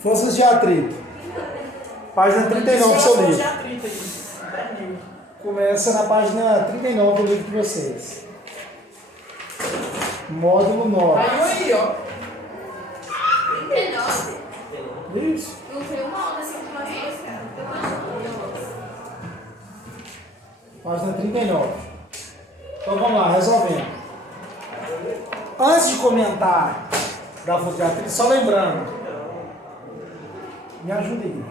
Forças de atrito. Página 39 do seu livro. Começa na página 39 do livro de vocês. Módulo 9. Aí, ó. 39? Isso. Não foi uma onda assim que nós dois, Página 39. Então vamos lá, resolvendo. Antes de comentar da força de atrito, só lembrando. Me ajuda aí.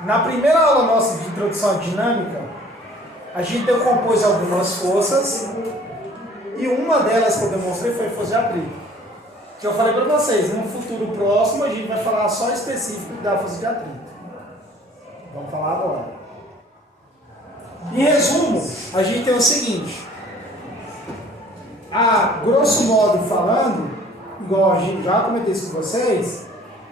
Na primeira aula nossa de introdução à dinâmica, a gente decompôs algumas forças e uma delas que eu demonstrei foi a força de atrito. Que eu falei para vocês, no futuro próximo a gente vai falar só específico da força de atrito. Vamos falar agora. Em resumo, a gente tem o seguinte. Grosso modo falando, igual a gente já comentei isso com vocês,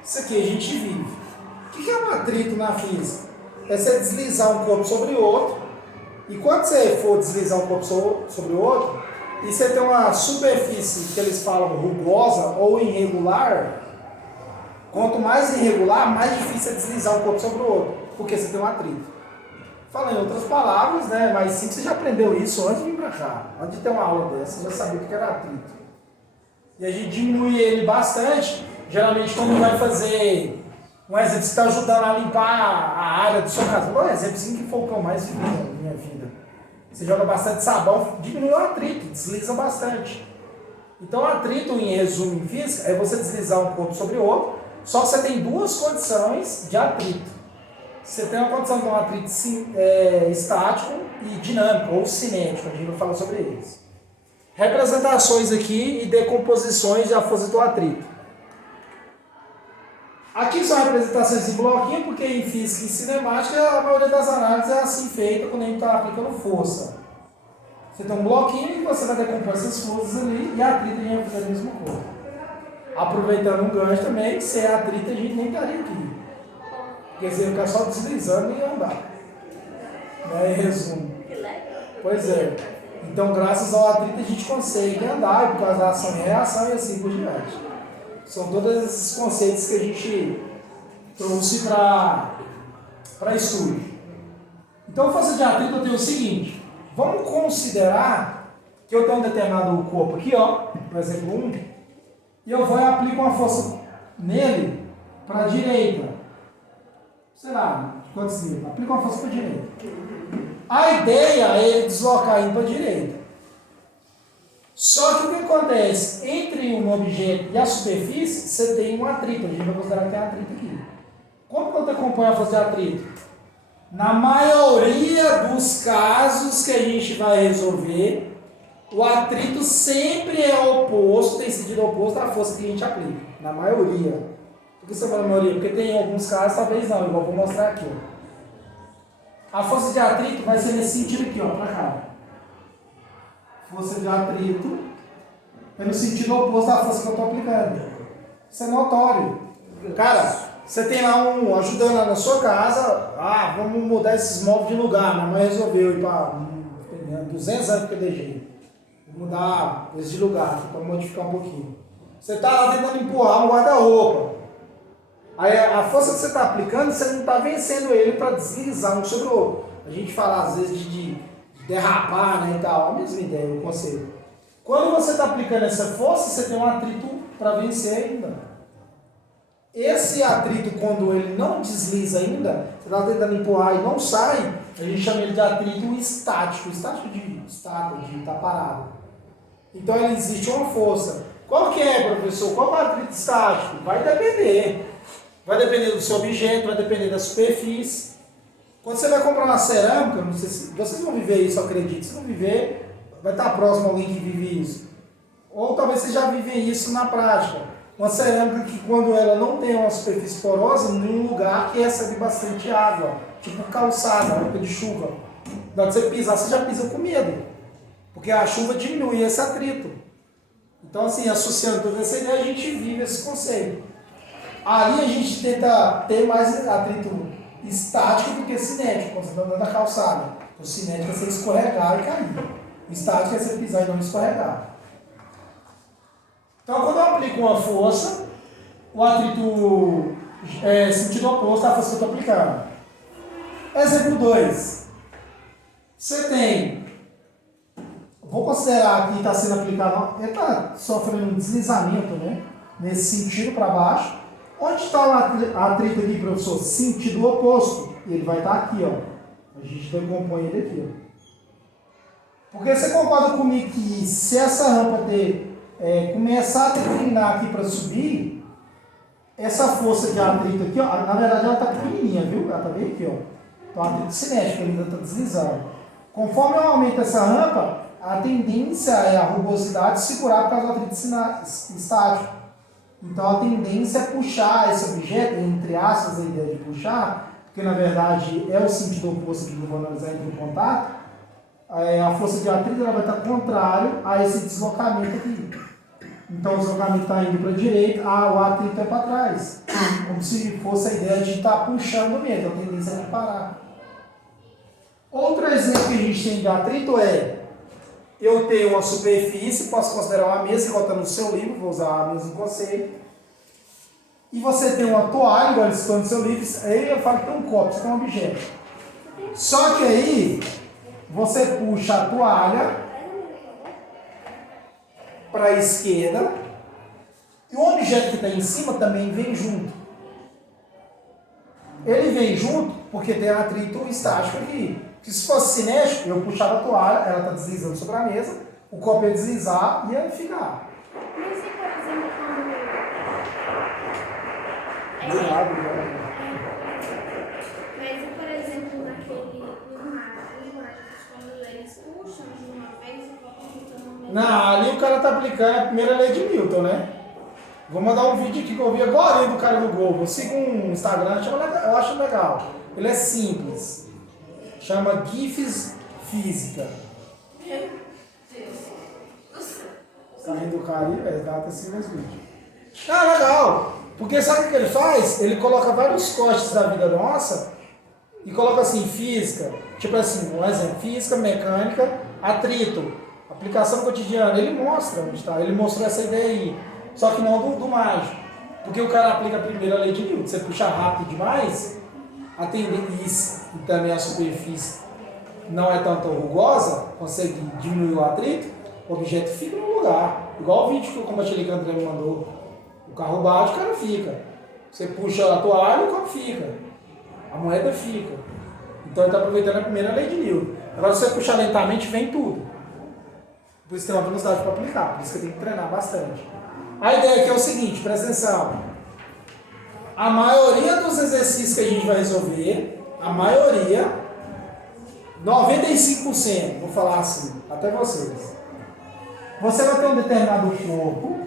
isso aqui a gente vive. O que é um atrito na física? É você deslizar um corpo sobre o outro, e quando você for deslizar um corpo sobre o outro, e você tem uma superfície que eles falam rugosa ou irregular, quanto mais irregular, mais difícil é deslizar um corpo sobre o outro, porque você tem um atrito. Falando em outras palavras, né? Mas sim, você já aprendeu isso antes de vir pra cá. Antes de ter uma aula dessa, você já sabia o que era atrito. E a gente diminui ele bastante, geralmente quando vai fazer um exemplo, você está ajudando a limpar a área do seu casa. Um exemplo que foi o que eu mais vi na minha vida. Você joga bastante sabão, diminui o atrito, desliza bastante. Então, o atrito, em resumo, em física, é você deslizar um corpo sobre o outro, só que você tem duas condições de atrito. Você tem uma condição de um atrito estático e dinâmico, ou cinético, a gente vai falar sobre eles. Representações aqui e decomposições da força do atrito. Aqui são representações em bloquinho, porque em física e cinemática a maioria das análises é assim feita quando a gente está aplicando força. Você tem um bloquinho e você vai decompor essas forças ali e a atrito a gente vai fazer a mesma coisa. Aproveitando um gancho também, se é atrito a gente nem estaria aqui. Porque você ficar só deslizando e andar. Né? Em resumo. Pois é. Então, graças ao atrito, a gente consegue andar, por causa da ação e reação e assim por diante. São todos esses conceitos que a gente trouxe para estudo. Então, força de atrito, eu tenho o seguinte. Vamos considerar que eu tenho um determinado corpo aqui, ó, por exemplo, 1, e eu vou e aplico uma força nele para a direita. Sei lá, quantos níveis? Aplica uma força para a direita. A ideia é ele deslocar indo para a direita. Só que o que acontece? Entre um objeto e a superfície, você tem um atrito. A gente vai considerar que tem atrito aqui. Como que eu acompanho a força de atrito? Na maioria dos casos que a gente vai resolver, o atrito sempre é oposto, tem sentido oposto à força que a gente aplica. Na maioria. Por que você fala na maioria? Porque tem alguns casos, talvez não, igual eu vou mostrar aqui. Ó. A força de atrito vai ser nesse sentido aqui, ó, para cá. Força de atrito é no sentido oposto da força que eu estou aplicando. Isso é notório. Cara, você tem lá um ajudando lá na sua casa, vamos mudar esses móveis de lugar. Minha mãe resolveu ir para 200 anos que eu deixei. Vou mudar esse de lugar, para modificar um pouquinho. Você está lá tentando empurrar um guarda-roupa. Aí a força que você está aplicando, você não está vencendo ele para deslizar um sobre o outro. A gente fala às vezes de derrapar, né, e tal, a mesma ideia, o conceito. Quando você está aplicando essa força, você tem um atrito para vencer ainda. Esse atrito, quando ele não desliza ainda, você está tentando empurrar e não sai, a gente chama ele de atrito estático. Estático de estado, de estar parado. Então, existe uma força. Qual que é, professor? Qual é o atrito estático? Vai depender. Vai depender do seu objeto, vai depender da superfície. Quando você vai comprar uma cerâmica, não sei se vocês vão viver isso, eu acredito. Se não viver, vai estar próximo a alguém que vive isso. Ou talvez vocês já vivem isso na prática. Uma cerâmica que, quando ela não tem uma superfície porosa, num lugar que recebe bastante água, tipo calçada, na época de chuva. Na hora de você pisar, você já pisa com medo. Porque a chuva diminui esse atrito. Então, assim, associando toda essa ideia, a gente vive esse conceito. Ali a gente tenta ter mais atrito estático do que cinético, quando você está andando na calçada. O cinético é você escorregar e cair. O estático é você pisar e não escorregar. Então, quando eu aplico uma força, o atrito é sentido oposto à força que eu estou aplicando. Exemplo 2. Você tem, vou considerar que está sendo aplicado, ele está sofrendo um deslizamento, né? Nesse sentido para baixo. Onde está o atrito aqui, professor? Sentido oposto. Ele vai estar aqui, ó. A gente decompõe ele aqui, ó. Porque você concorda comigo que se essa rampa começar a declinar aqui para subir, essa força de atrito aqui, ó, na verdade ela está pequenininha, viu? Ela está bem aqui, ó. Então o atrito cinético, ele ainda está deslizando. Conforme eu aumento essa rampa, a tendência é a rugosidade segurar por causa do atrito estático. Então a tendência é puxar esse objeto, entre aspas, a ideia de puxar, porque na verdade é o sentido oposto que eu vou analisar entre o contato, a força de atrito ela vai estar contrário a esse deslocamento aqui. Então o deslocamento está indo para a direita, o atrito é para trás. Como se fosse a ideia de estar puxando mesmo, a tendência é de parar. Outro exemplo que a gente tem de atrito eu tenho uma superfície, posso considerar uma mesa, igual está no seu livro, vou usar a mesma conceito. E você tem uma toalha, igual eles estão no seu livro, aí eu falo que tem um copo, isso é um objeto. Só que aí, você puxa a toalha para a esquerda e o objeto que está em cima também vem junto. Ele vem junto porque tem atrito estático aqui. Porque se fosse cinético, eu puxava a toalha, ela está deslizando sobre a mesa, o copo ia deslizar e ia ficar. Mas e, por exemplo, quando... Do lado, Mas e, por exemplo, nos mágicos, quando eles puxam de uma vez e colocam no mesmo... Não, ali o cara está aplicando a primeira lei de Newton, né? Vou mandar um vídeo aqui que eu vi agora do cara do Google. Eu sigo um Instagram, eu acho legal. Ele é simples. Chama GIFs Física. Meu Deus. Saindo do cara aí, velho, dá até assim nesse vídeo. Ah, legal! Porque sabe o que ele faz? Ele coloca vários cortes da vida nossa e coloca assim, física, tipo assim, um exemplo, física, mecânica, atrito, aplicação cotidiana. Ele mostra onde está, ele mostrou essa ideia aí. Só que não do mágico. Porque o cara aplica a primeira lei de Newton. Você puxa rápido demais, a tendência e também a superfície não é tão rugosa, consegue diminuir o atrito, o objeto fica no lugar. Igual o vídeo que eu compartilhei que o André me mandou. O carro bate, o cara fica. Você puxa a toalha, o carro fica. A moeda fica. Então ele está aproveitando a primeira lei de Newton. Agora se você puxar lentamente, vem tudo. Por isso tem uma velocidade para aplicar, por isso que eu tenho que treinar bastante. A ideia aqui é o seguinte, presta atenção. A maioria dos exercícios que a gente vai resolver, a maioria, 95%, vou falar assim, até vocês. Você vai ter um determinado corpo,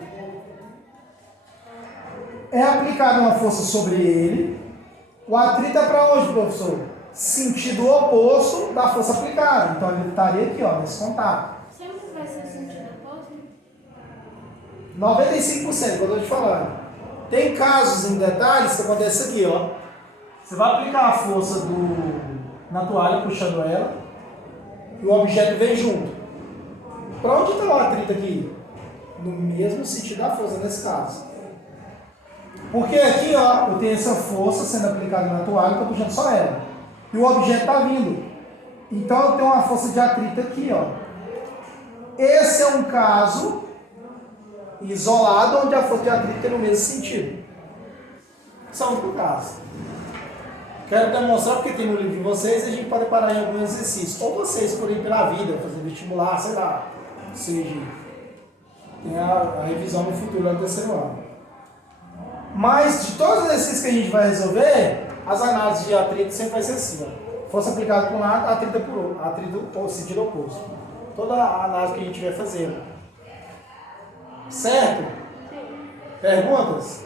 é aplicada uma força sobre ele, o atrito é para onde, professor? Sentido oposto da força aplicada. Então ele estaria aqui, ó, nesse contato. Sempre vai ser sentido oposto? 95%, que eu estou te falando. Tem casos em detalhes que acontece aqui, ó. Você vai aplicar a força na toalha, puxando ela, e o objeto vem junto. Para onde está o atrito aqui? No mesmo sentido da força, nesse caso. Porque aqui, ó, eu tenho essa força sendo aplicada na toalha, estou puxando só ela. E o objeto está vindo. Então eu tenho uma força de atrito aqui, ó. Esse é um caso isolado onde a força de atrito tem no mesmo sentido. Esse é outro caso. Quero demonstrar porque tem no livro de vocês e a gente pode parar em alguns exercícios. Ou vocês por ir pela vida, fazer vestibular, sei lá. Ou seja, tem a revisão no futuro, no terceiro ano. Mas de todos os exercícios que a gente vai resolver, as análises de atrito sempre vai ser assim, ó. Força aplicada por um lado, atrito por outro, atrito por sentido oposto. Toda a análise que a gente vai fazendo. Certo? Perguntas?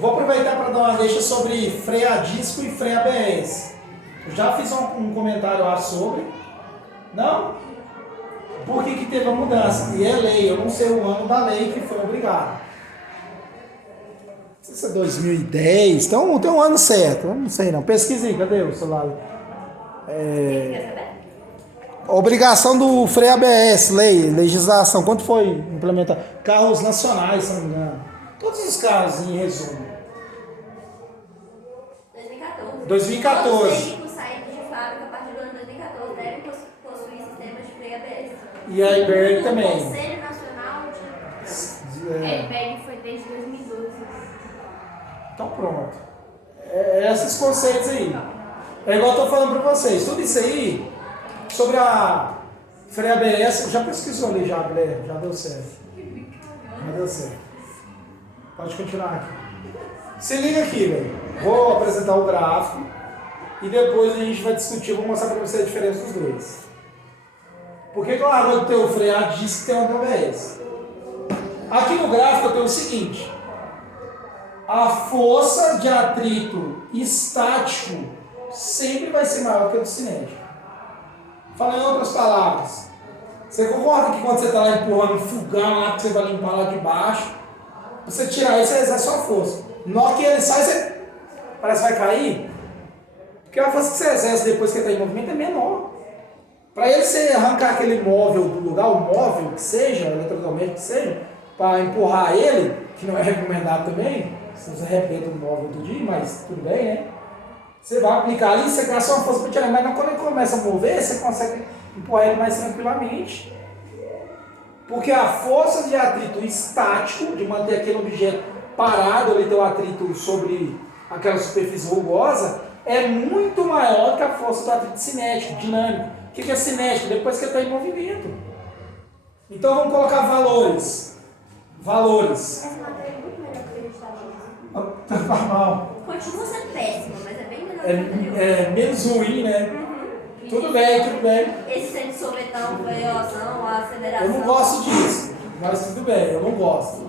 Vou aproveitar para dar uma deixa sobre freio a disco e freio ABS. Eu já fiz um comentário lá sobre. Não? Por que teve a mudança? E é lei, eu não sei o ano da lei que foi obrigado. Não sei se é 2010, então tem um ano certo, eu não sei não. Pesquisa aí, cadê o celular? Obrigação do freio ABS, legislação. Quanto foi implementar? Carros nacionais, se não me engano. Todos os carros, em resumo. 2014. 2014. Todos os veículos saídos de fábrica a partir do ano 2014 devem possuir sistemas de freio ABS. E a airbag O também. Conselho Nacional de Airbag foi desde 2012. Então pronto. Esses conceitos aí. É igual eu tô falando pra vocês. Tudo isso aí, sobre a freio ABS, já pesquisou ali já, Guilherme. Já deu certo. Já deu certo. Pode continuar aqui. Se liga aqui, velho. Vou apresentar o gráfico e depois a gente vai discutir, vou mostrar pra você a diferença dos dois. Por que a água do teu freio diz que tem um ABS? Aqui no gráfico eu tenho o seguinte: a força de atrito estático sempre vai ser maior que a do cinético. Falando em outras palavras, você concorda que quando você está lá empurrando um fogão lá que você vai limpar lá de baixo, você tirar isso, você exerce sua força. Na hora que ele sai, você parece que vai cair, porque a força que você exerce depois que ele está em movimento é menor. Para ele você arrancar aquele móvel do lugar, o móvel que seja, eletrodoméstico que seja, para empurrar ele, que não é recomendado também, se você arrebenta o móvel do dia, mas tudo bem, né? Você vai aplicar ali, você gasta uma força para tirar, mas quando ele começa a mover, você consegue empurrar ele mais tranquilamente. Porque a força de atrito estático, de manter aquele objeto parado, ele ter o atrito sobre aquela superfície rugosa, é muito maior que a força do atrito cinético, dinâmico. O que é cinético? Depois que ele está em movimento. Então vamos colocar valores. Valores. Essa matéria é muito melhor que a gente está vendo. Tá normal. Continua sendo péssima, mas é bem melhor que a anterior. É menos ruim, né? Uhum. Tudo bem, tudo bem. Esse sensor-betão, veiosão, a aceleração. Eu não gosto disso, mas tudo bem, eu não gosto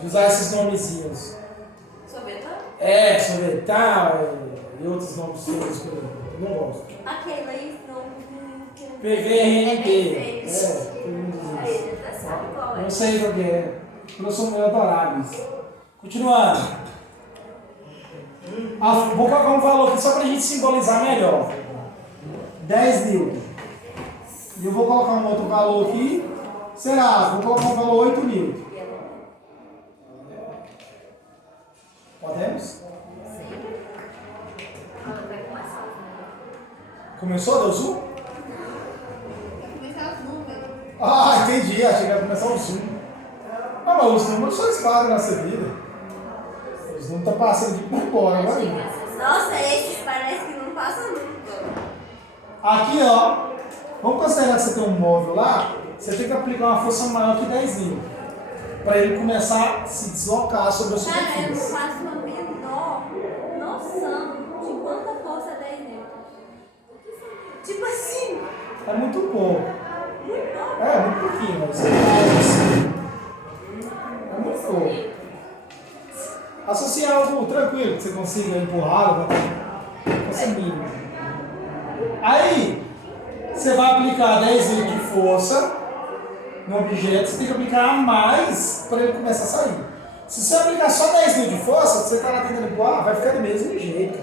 de usar esses nomezinhos. Sorvetão? Sorvetal e outros nomes todos que eu não gosto. Aquele aí não. PVRNT. Aí ele já sabe qual é. Não sei o que é. Eu sou meio adorável. Continuando. Vou colocar um valor aqui só para a gente simbolizar melhor. 10 mil. E eu vou colocar um outro valor aqui. Será? Vou colocar um valor 8 mil. Podemos? Sim. Vai começar. Começou? Deu zoom? Vai começar os números. Ah, entendi. Achei que ia começar o zoom. Ah, mas os números só esclarecem na nossa vida. Os números estão passando de por embora, agora. Nossa, esses parece que não passam nunca. Aqui, ó. Vamos considerar que você tem um móvel lá. Você tem que aplicar uma força maior que 10 mil. Para ele começar a se deslocar sobre a Cara, eu não superfície. faço a menor noção de quanta força é 10 newtons. Tipo assim, É muito pouco. muito pouco. É, muito pouquinho, mas é muito pouco. Associar algo tranquilo, que você consiga empurrar, força mínima. Aí, você vai aplicar 10 mil de força no objeto, você tem que aplicar a mais para ele começar a sair. Se você aplicar só 10 mil de força, você está lá tentando empurrar, vai ficar do mesmo jeito.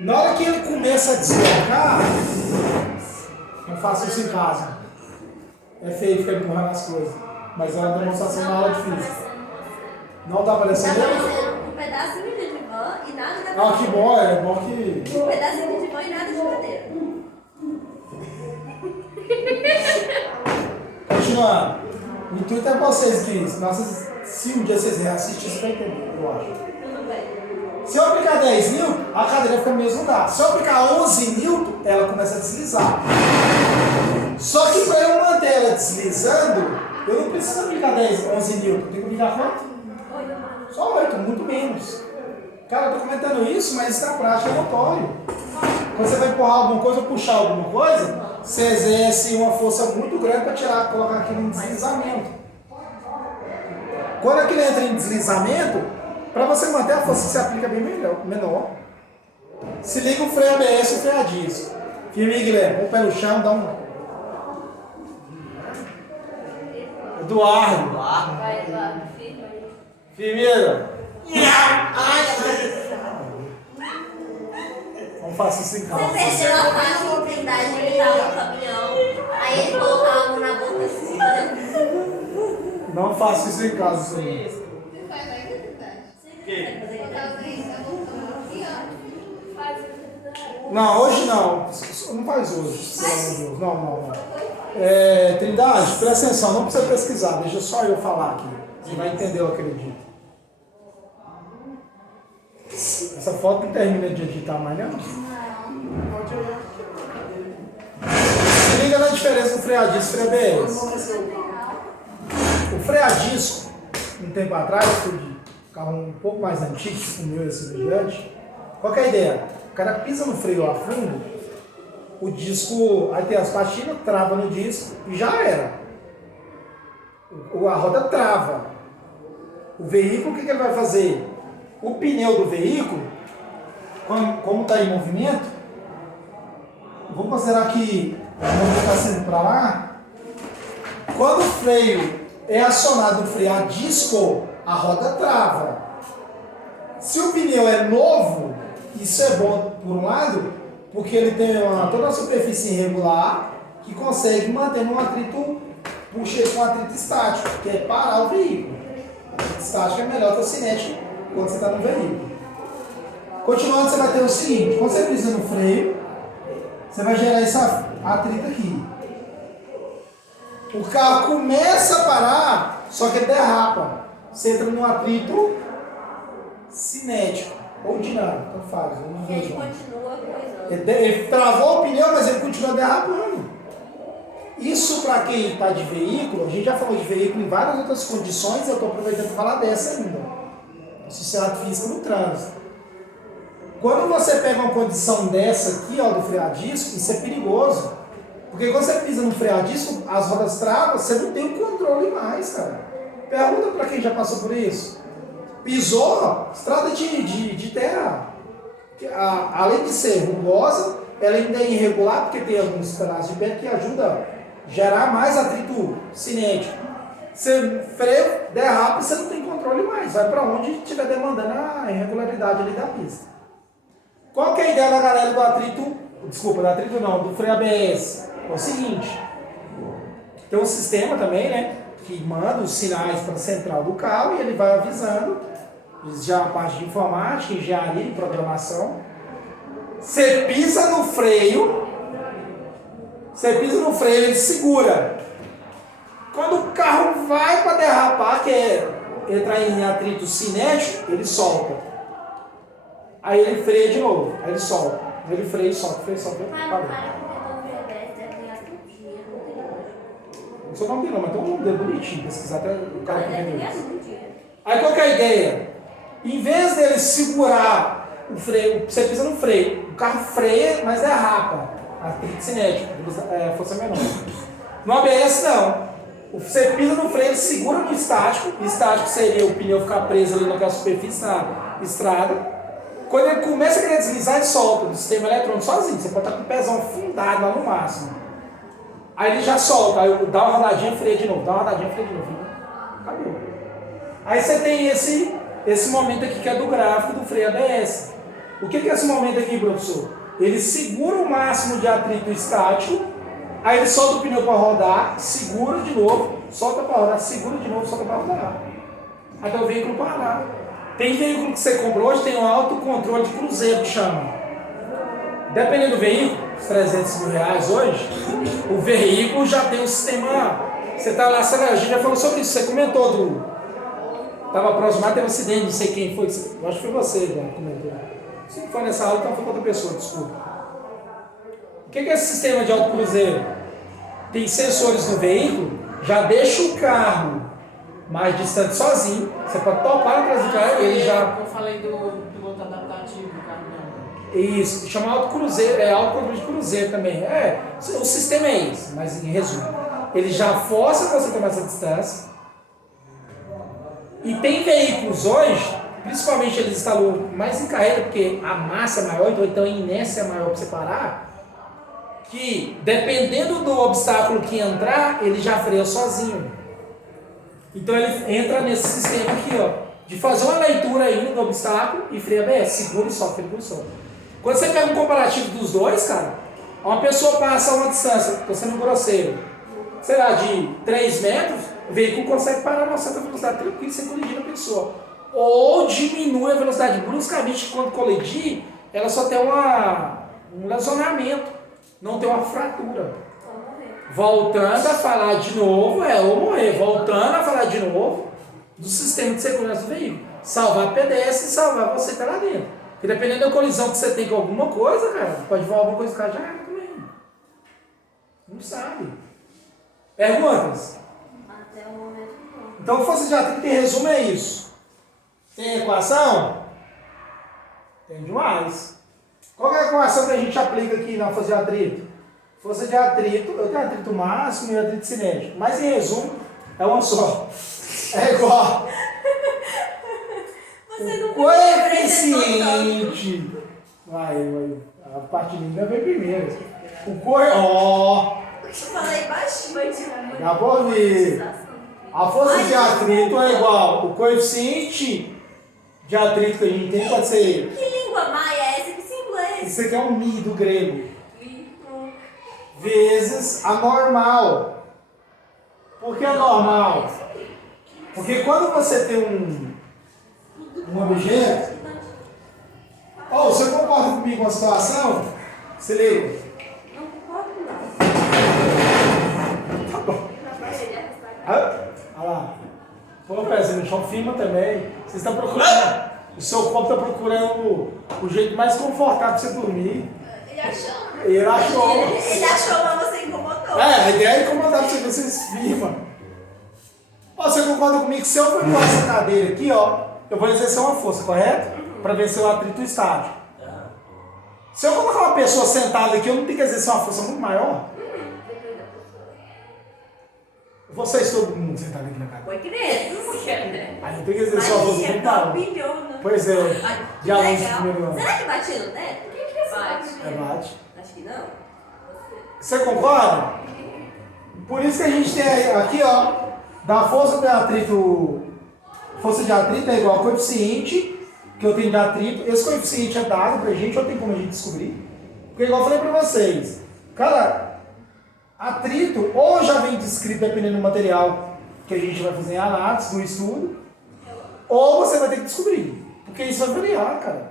Na hora que ele começa a deslocar, não faça isso em casa. É feio ficar empurrando as coisas, mas é uma demonstração na aula de física. Não está aparecendo? Tá aparecendo um pedacinho de divã e nada da Ah, cadeira. que bom, é bom que... Um pedacinho de divã e nada de cadeira. Continuando. O intuito é vocês que, se um dia vocês reassistirem, você vai entender, eu acho. Tudo bem. Se eu aplicar 10 mil, a cadeira fica no mesmo lugar. Se eu aplicar 11 newton, ela começa a deslizar. Só que para eu manter ela deslizando, eu não preciso aplicar 11 newton. Eu tenho que aplicar quanto? Só 8, muito menos. Cara, eu tô comentando isso, mas isso na prática é notório. Quando você vai empurrar alguma coisa ou puxar alguma coisa, você exerce uma força muito grande para colocar aquilo em deslizamento. Quando aquilo entra em deslizamento, para você manter a força, você aplica bem menor. Se liga o freio ABS e o freio a disco. Firme aí, Guilherme. Põe o pé no chão, dá um... Eduardo. Vai, Eduardo, firme. Firmeza. Não faça isso em casa. Você perdeu a faixa de integridade de imitar um caminhão. Não faço isso em casa. Também. Você faz ainda, verdade? O quê? Botar os dentes na boca aqui, ó. Faz verdade. Não, hoje não. Não faz hoje, pelo amor de Deus. Não. Trindade, presta atenção, não precisa pesquisar, deixa só eu falar aqui. Você vai entender, eu acredito. Essa foto não termina de editar mais, não? Se liga na diferença do freio a disco e freio ABS. O freio a disco, um tempo atrás, foi de carro um pouco mais antigo, tipo o meu e esse diante. Qual que é a ideia? O cara pisa no freio a fundo, o disco, aí tem as pastilhas, trava no disco e já era. A roda trava. O veículo, o que ele vai fazer? O pneu do veículo, como está em movimento, vamos considerar que o movimento está sendo para lá. Quando o freio é acionado no freio a disco, a roda trava. Se o pneu é novo, isso é bom por um lado, porque ele tem toda a superfície irregular que consegue manter um atrito, puxa com um atrito estático, que é parar o veículo. Estático é melhor que o cinético quando você está no veículo. Continuando, você vai ter o seguinte: quando você pisa no freio, você vai gerar esse atrito aqui. O carro começa a parar, só que ele derrapa. Você entra num atrito cinético ou dinâmico, então faz. Ele continua coisando. Ele travou o pneu, mas ele continua derrapando. Isso para quem está de veículo, a gente já falou de veículo em várias outras condições, eu estou aproveitando para falar dessa ainda. Sociedade física no trânsito. Quando você pega uma condição dessa aqui, ó, do freio a disco, isso é perigoso. Porque quando você pisa no freio a disco, as rodas travam, você não tem o controle mais, cara. Pergunta para quem já passou por isso. Pisou, estrada de terra. Além de ser rugosa, ela ainda é irregular, porque tem alguns pedaços de pedra que ajudam a gerar mais atrito cinético. Você freia, derrapa e você não tem controle mais. Vai para onde estiver demandando a irregularidade ali da pista. Qual que é a ideia da galera do atrito? Desculpa, do atrito não, do freio ABS. É o seguinte: tem um sistema também, né? Que manda os sinais para a central do carro e ele vai avisando. Já a parte de informática, engenharia e programação. Você pisa no freio, ele segura. Quando o carro vai para derrapar, que é entrar em atrito cinético, ele solta. Aí ele freia de novo, aí ele solta. Ele freia e solta, freia e solta. Mas o cara que botou o freio deve ganhar todo dinheiro, não tem nada. Não sou nome dele não, mas tem um nome dele bonitinho, pesquisar até o cara que Deve vendeu ganhar isso. muito dinheiro. Aí qual que é a ideia? Em vez dele segurar o freio, você pisa no freio, o carro freia, mas derrapa. Atrito cinético, força menor. No ABS não. Você pisa no freio, ele segura no estático. Estático seria o pneu ficar preso ali naquela superfície na estrada. Quando ele começa a querer deslizar, ele solta do sistema eletrônico sozinho. Você pode estar com o pezão afundado lá no máximo. Aí ele já solta, aí dá uma rodadinha, freia de novo, dá uma rodadinha, freia de novo. Acabou. Aí você tem esse momento aqui que é do gráfico do freio ABS. O que é esse momento aqui, professor? Ele segura o máximo de atrito estático, aí ele solta o pneu para rodar, segura de novo, solta para rodar, segura de novo, solta para rodar. Até o veículo parar. Tem veículo que você comprou hoje, tem um autocontrole de cruzeiro que chama. Dependendo do veículo, uns 300 mil reais hoje, o veículo já tem um sistema. Você está lá, a gente já falou sobre isso, você comentou do. Estava próximo, teve um acidente, não sei quem foi, eu acho que foi você que comentou. Se foi nessa aula, então foi com outra pessoa, desculpa. O que é esse sistema de autocruzeiro? Tem sensores no veículo, já deixa o carro mais distante sozinho, você pode topar atrás do carro, ele já... Eu falei do piloto adaptativo do carro mesmo. Isso, chama autocruzeiro, autocontrole de cruzeiro também. O sistema é esse, mas em resumo. Ele já força você tomar essa distância. E tem veículos hoje, principalmente eles instalam mais em carreira, porque a massa é maior, então a inércia é maior para você parar, que dependendo do obstáculo que entrar, ele já freia sozinho. Então ele entra nesse sistema aqui, ó, de fazer uma leitura aí do obstáculo e freia ABS, segura e solta, segura e solta. Quando você pega um comparativo dos dois, cara, uma pessoa passa uma distância, estou sendo grosseiro, sei lá, de 3 metros, O veículo consegue parar numa certa velocidade tranquila sem colidir na pessoa. Ou diminui a velocidade bruscamente quando colidir, ela só tem um lesionamento, não tem uma fratura. Voltando a falar de novo, ou morrer. Voltando a falar de novo do sistema de segurança do veículo. Salvar pedestre e salvar você que está lá dentro. Porque dependendo da colisão que você tem com alguma coisa, cara, pode voar alguma coisa do carro já era também. Não sabe. Perguntas? Até o momento não. Então, força de atrito em resumo é isso. Tem equação? Tem demais. Qual é a equação que a gente aplica aqui na força de atrito? Força de atrito, eu tenho atrito máximo e atrito cinético. Mas em resumo, é uma só. É igual. Você não Coeficiente. Vai. A parte linda vem primeiro. Ó. Eu falei baixinho. Dá pra ouvir. A força de atrito é igual. O coeficiente de atrito que a gente tem pode ser. Que língua maia é essa? Que símbolo é esse? Isso aqui é um mi do grego. Vezes a normal. Por que a normal? Porque quando você tem um objeto. Você concorda comigo com a situação? Se liga. Não concordo não. Tá bom. Olha lá. Pô, pezinho no chão, firma também. Vocês estão procurando. O seu corpo está procurando o jeito mais confortável para você dormir. Ele achou. Ele achou. Ele achou, mas você incomodou. A ideia é incomodar pra vocês firma. Você concorda comigo que se eu for empurrar essa cadeira aqui, eu vou exercer uma força, correto? Para ver se o atrito estático. Se eu colocar uma pessoa sentada aqui, eu não tenho que exercer uma força muito maior? Vocês todo mundo sentado aqui na cadeira. Foi criança, não quero, né? Aí eu tenho que exercer uma força muito maior. Pois é, de alunos de primeiro ano. Será que batia no teto? Por que você bate? Bate. Acho que não. Você concorda? Por isso que a gente tem aqui, da força de atrito. Força de atrito é igual ao coeficiente que eu tenho de atrito. Esse coeficiente é dado pra gente, ou tem como a gente descobrir? Porque igual eu falei pra vocês, cara, atrito ou já vem descrito dependendo do material que a gente vai fazer em análise, no estudo, ou você vai ter que descobrir. Porque isso vai variar, cara.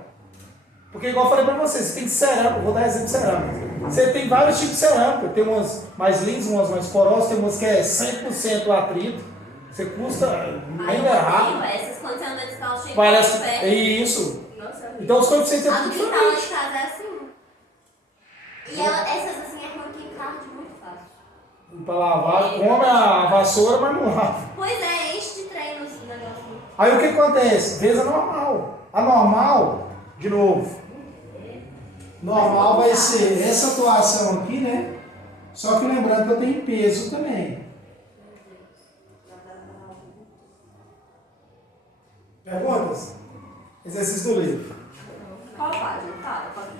Porque igual eu falei pra vocês, você tem cerâmica, vou dar exemplo de cerâmica. Você tem vários tipos de cerâmica, tem umas mais lisas, umas mais porosas, tem umas que é 100% atrito. Você custa ainda errado. Essas quando você anda descalço, chega Parece. no É pé. isso. Nossa, Então os coeficientes é a tudo do quintal lá de diferente. casa é assim. E essas assim é ruim que encarde muito fácil. E pra lavar, come a vassoura, mas não lava. Pois é, enche de treino esse negócio. Aí o que acontece? Vez a normal. A normal, de novo. Normal vai ser essa atuação aqui, né? Só que lembrando que eu tenho peso também. Perguntas? Exercício do livro. Qual página? Tá, eu posso